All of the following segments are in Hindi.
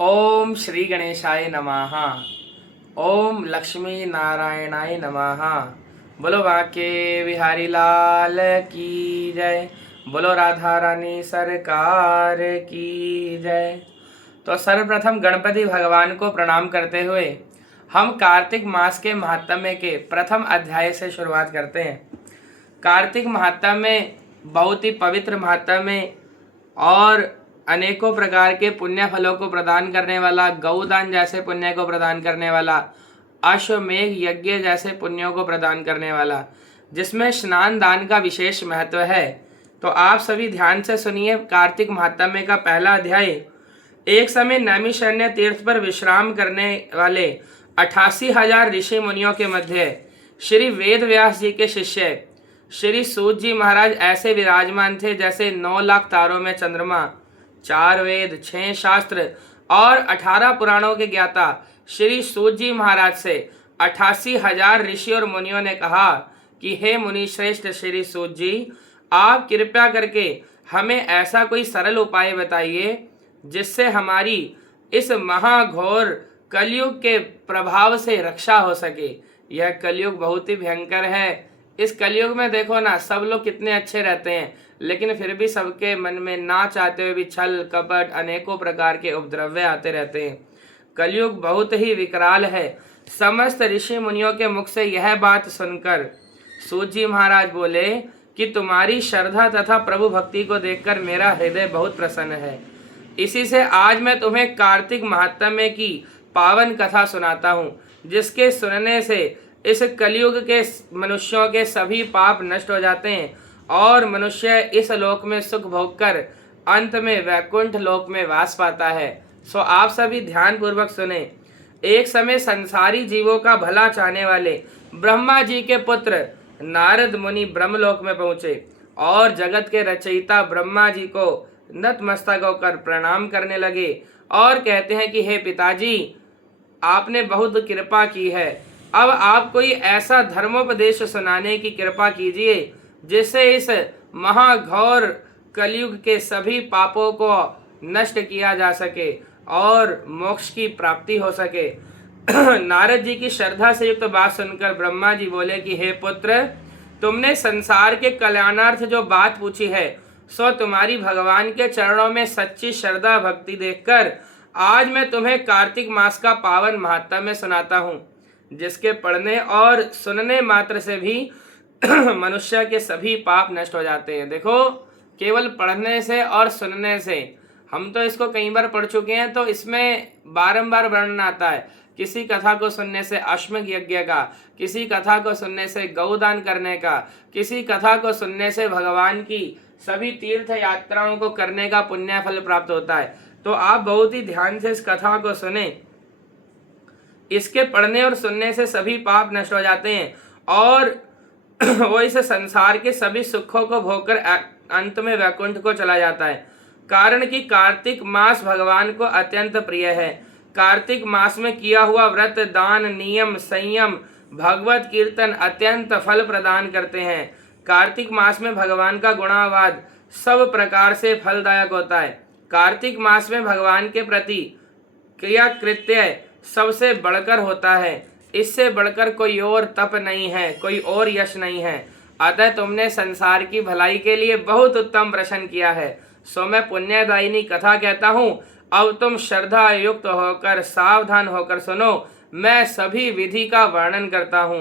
ओम श्री गणेशाय नमः। ओम लक्ष्मी नारायणाय नमः। बोलो बाके बिहारी लाल की जय। बोलो राधा रानी सरकार की जय। तो सर्वप्रथम गणपति भगवान को प्रणाम करते हुए हम कार्तिक मास के महात्म्य के प्रथम अध्याय से शुरुआत करते हैं। कार्तिक महात्म्य में बहुत ही पवित्र महात्म्य और अनेकों प्रकार के पुण्य फलों को प्रदान करने वाला, गौदान जैसे पुण्य को प्रदान करने वाला, अश्वमेघ यज्ञ जैसे पुण्यों को प्रदान करने वाला, जिसमें स्नान दान का विशेष महत्व है। तो आप सभी ध्यान से सुनिए कार्तिक महात्म्य का पहला अध्याय। एक समय नैमिषारण्य तीर्थ पर विश्राम करने वाले 88,000 ऋषि मुनियों के मध्य श्री वेद व्यास जी के शिष्य श्री सूत जी महाराज ऐसे विराजमान थे जैसे 9 लाख तारों में चंद्रमा। 4 वेद, 6 शास्त्र और 18 पुराणों के ज्ञाता श्री सूत जी महाराज से 88,000 ऋषि और मुनियों ने कहा कि हे मुनि श्रेष्ठ श्री सूत जी, आप कृपया करके हमें ऐसा कोई सरल उपाय बताइए जिससे हमारी इस महाघोर कलयुग के प्रभाव से रक्षा हो सके। यह कलयुग बहुत ही भयंकर है। इस कलयुग में देखो ना, सब लोग कितने अच्छे रहते हैं, लेकिन फिर भी सबके मन में ना चाहते हुए भी छल कपट अनेकों प्रकार के उपद्रव्य आते रहते हैं। कलयुग बहुत ही विकराल है। समस्त ऋषि मुनियों के मुख से यह बात सुनकर सूत जी महाराज बोले कि तुम्हारी श्रद्धा तथा प्रभु भक्ति को देखकर मेरा हृदय बहुत प्रसन्न है। इसी से आज मैं तुम्हें कार्तिक महात्म्य की पावन कथा सुनाता हूँ, जिसके सुनने से इस कलयुग के मनुष्यों के सभी पाप नष्ट हो जाते हैं और मनुष्य इस लोक में सुख भोग कर अंत में वैकुंठ लोक में वास पाता है। सो आप सभी ध्यान पूर्वक सुने। एक समय संसारी जीवों का भला चाहने वाले ब्रह्मा जी के पुत्र नारद मुनि ब्रह्मलोक में पहुंचे और जगत के रचयिता ब्रह्मा जी को नतमस्तक होकर प्रणाम करने लगे और कहते हैं कि हे पिताजी, आपने बहुत कृपा की है। अब आप कोई ऐसा धर्मोपदेश सुनाने की कृपा कीजिए जिससे इस महाघोर कलयुग के सभी पापों को नष्ट किया जा सके और मोक्ष की प्राप्ति हो सके। नारद जी की श्रद्धा से युक्त बात सुनकर ब्रह्मा जी बोले कि हे पुत्र, तुमने संसार के कल्याणार्थ जो बात पूछी है सो तुम्हारी भगवान के चरणों में सच्ची श्रद्धा भक्ति देखकर आज मैं तुम्हें कार्तिक मास का पावन महात्म्य सुनाता हूँ, जिसके पढ़ने और सुनने मात्र से भी मनुष्य के सभी पाप नष्ट हो जाते हैं। देखो, केवल पढ़ने से और सुनने से, हम तो इसको कई बार पढ़ चुके हैं, तो इसमें बारंबार वर्णन आता है। किसी कथा को सुनने से अश्वमेध यज्ञ का, किसी कथा को सुनने से गौदान करने का, किसी कथा को सुनने से भगवान की सभी तीर्थ यात्राओं को करने का पुण्य फल प्राप्त होता है। तो आप बहुत ही ध्यान से इस कथा को सुने। इसके पढ़ने और सुनने से सभी पाप नष्ट हो जाते हैं और वो इस संसार के सभी सुखों को भोगकर अंत में वैकुंठ को चला जाता है। कारण कि कार्तिक मास भगवान को अत्यंत प्रिय है। कार्तिक मास में किया हुआ व्रत, दान, नियम, संयम, भगवत कीर्तन अत्यंत फल प्रदान करते हैं। कार्तिक मास में भगवान का गुणावाद सब प्रकार से फलदायक होता है। कार्तिक मास में भगवान के प्रति क्रिया कृत्य सबसे बढ़कर होता है। इससे बढ़कर कोई और तप नहीं है, कोई और यश नहीं है। अतः तुमने संसार की भलाई के लिए बहुत उत्तम प्रश्न किया है। सो मैं पुण्यदायिनी कथा कहता हूँ। अब तुम श्रद्धा युक्त होकर सावधान होकर सुनो। मैं सभी विधि का वर्णन करता हूँ।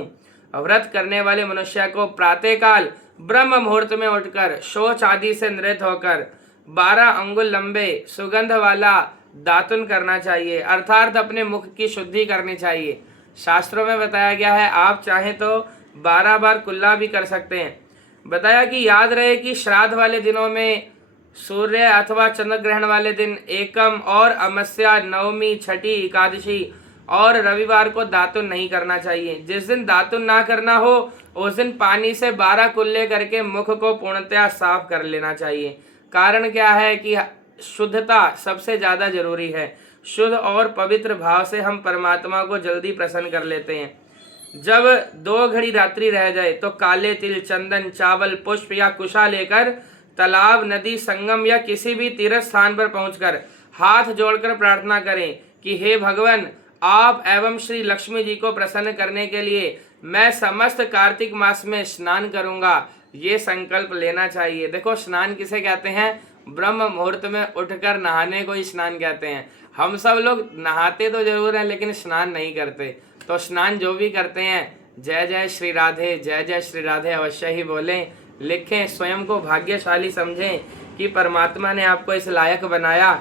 व्रत करने वाले मनुष्य को प्रातःकाल ब्रह्म मुहूर्त में उठकर शौच आदि से निवृत्त होकर 12 अंगुल लंबे सुगंध वाला दातुन करना चाहिए, अर्थात अपने मुख की शुद्धि करनी चाहिए। शास्त्रों में बताया गया है, आप चाहें तो 12 बार कुल्ला भी कर सकते हैं। बताया कि याद रहे कि श्राद्ध वाले दिनों में सूर्य अथवा चंद्र ग्रहण वाले दिन, एकम और अमावस्या, नवमी, छठी, एकादशी और रविवार को दातुन नहीं करना चाहिए। जिस दिन दातुन ना करना हो उस दिन पानी से 12 कुल्ले करके मुख को पूर्णतया साफ कर लेना चाहिए। कारण क्या है कि शुद्धता सबसे ज्यादा जरूरी है। शुद्ध और पवित्र भाव से हम परमात्मा को जल्दी प्रसन्न कर लेते हैं। जब 2 घड़ी रात्रि रह जाए तो काले तिल, चंदन, चावल, पुष्प या कुशा लेकर तालाब, नदी, संगम या किसी भी तीर्थ स्थान पर पहुंचकर हाथ जोड़कर प्रार्थना करें कि हे भगवान, आप एवं श्री लक्ष्मी जी को प्रसन्न करने के लिए मैं समस्त कार्तिक मास में स्नान करूंगा, ये संकल्प लेना चाहिए। देखो स्नान किसे कहते हैं? ब्रह्म मुहूर्त में उठकर नहाने को ही स्नान कहते हैं। हम सब लोग नहाते तो जरूर हैं लेकिन स्नान नहीं करते। तो स्नान जो भी करते हैं जय जय श्री राधे, जय जय श्री राधे अवश्य ही बोलें, लिखें, स्वयं को भाग्यशाली समझें कि परमात्मा ने आपको इस लायक बनाया।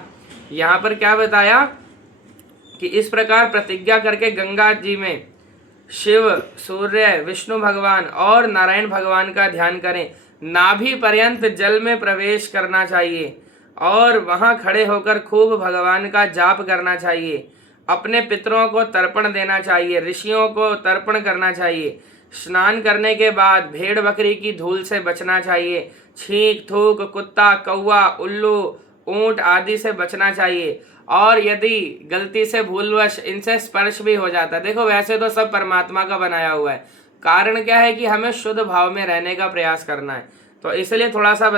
यहाँ पर क्या बताया कि इस प्रकार प्रतिज्ञा करके गंगा जी में शिव, सूर्य, विष्णु भगवान और नारायण भगवान का ध्यान करें। नाभि पर्यंत जल में प्रवेश करना चाहिए और वहां खड़े होकर खूब भगवान का जाप करना चाहिए। अपने पितरों को तर्पण देना चाहिए, ऋषियों को तर्पण करना चाहिए। स्नान करने के बाद भेड़ बकरी की धूल से बचना चाहिए। छींक, थूक, कुत्ता, कौवा, उल्लू, ऊंट आदि से बचना चाहिए। और यदि गलती से भूलवश इनसे स्पर्श भी हो जाता है, देखो वैसे तो सब परमात्मा का बनाया हुआ है, कारण क्या है कि हमें शुद्ध भाव में रहने का प्रयास करना है, तो इसलिए थोड़ा सा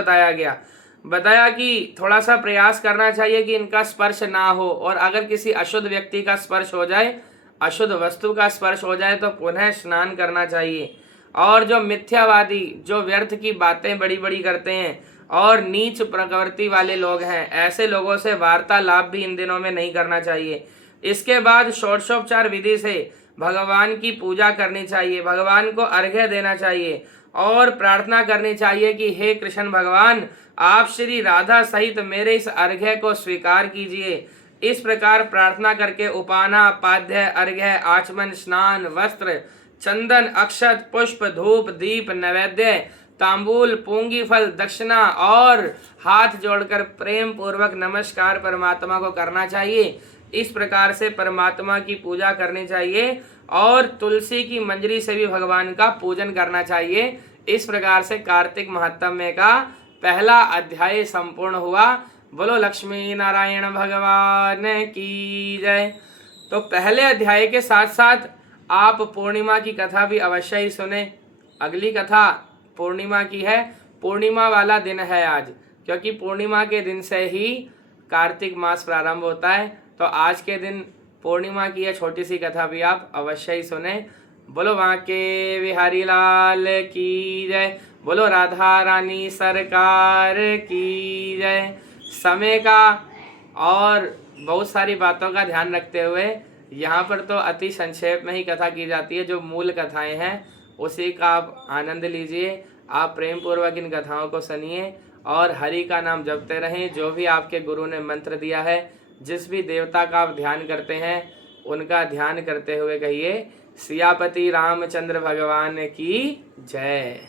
बताया कि थोड़ा सा प्रयास करना चाहिए कि इनका स्पर्श ना हो। और अगर किसी अशुद्ध व्यक्ति का स्पर्श हो जाए, अशुद्ध वस्तु का स्पर्श हो जाए तो पुनः स्नान करना चाहिए। और जो मिथ्यावादी, जो व्यर्थ की बातें बड़ी बड़ी करते हैं और नीच प्रवृत्ति वाले लोग हैं, ऐसे लोगों से वार्तालाप भी इन दिनों में नहीं करना चाहिए। इसके बाद षोडशोपचार विधि से भगवान की पूजा करनी चाहिए, भगवान को अर्घ्य देना चाहिए और प्रार्थना करनी चाहिए कि हे कृष्ण भगवान, आप श्री राधा सहित मेरे इस अर्घ्य को स्वीकार कीजिए। इस प्रकार प्रार्थना करके उपाना, पाद्य, अर्घ्य, आचमन, स्नान, वस्त्र, चंदन, अक्षत, पुष्प, धूप, दीप, नैवेद्य, तांबूल, पूंगी फल, दक्षिणा और हाथ जोड़कर प्रेम पूर्वक नमस्कार परमात्मा को करना चाहिए। इस प्रकार से परमात्मा की पूजा करनी चाहिए और तुलसी की मंजरी से भी भगवान का पूजन करना चाहिए। इस प्रकार से कार्तिक महात्म्य का पहला अध्याय संपूर्ण हुआ। बोलो लक्ष्मी नारायण भगवान की जय। तो पहले अध्याय के साथ साथ आप पूर्णिमा की कथा भी अवश्य ही सुने। अगली कथा पूर्णिमा की है, पूर्णिमा वाला दिन है आज, क्योंकि पूर्णिमा के दिन से ही कार्तिक मास प्रारंभ होता है। तो आज के दिन पूर्णिमा की यह छोटी सी कथा भी आप अवश्य ही सुने। बोलो बांके बिहारी लाल की जय, बोलो राधा रानी सरकार की जय। समय का और बहुत सारी बातों का ध्यान रखते हुए यहाँ पर तो अति संक्षेप में ही कथा की जाती है। जो मूल कथाएं हैं उसी का आप आनंद लीजिए। आप प्रेम पूर्वक इन कथाओं को सुनिए और हरि का नाम जपते रहें। जो भी आपके गुरु ने मंत्र दिया है, जिस भी देवता का आप ध्यान करते हैं, उनका ध्यान करते हुए कहिए सियापति रामचंद्र भगवान की जय।